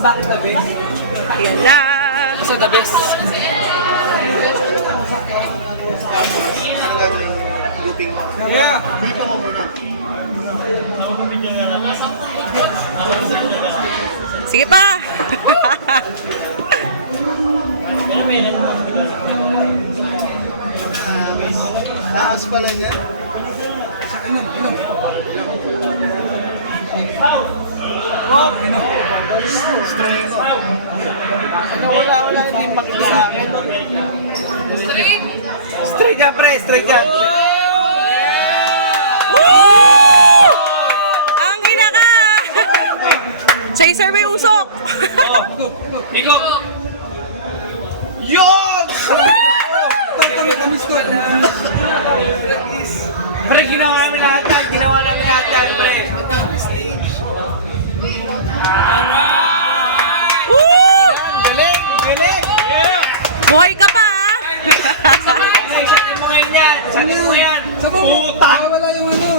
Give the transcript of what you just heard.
bakit the best? Ayan na. Basta the best. Yeah! Dito ko muna. Sige pa. Naas pala niya. Wala, hindi makita sa akin. Straight yan, pre, straight yan. Ang ina ka. Chaser may usok. Iko! Yun! Pre, ginawa namin lahat yan. Ginawa namin lahat yan, pre. Galing! Galing! Buhay ka pa, ha? Pre, satin mo ngayon yan. Satin mo yan. Puta! Wala yung ano.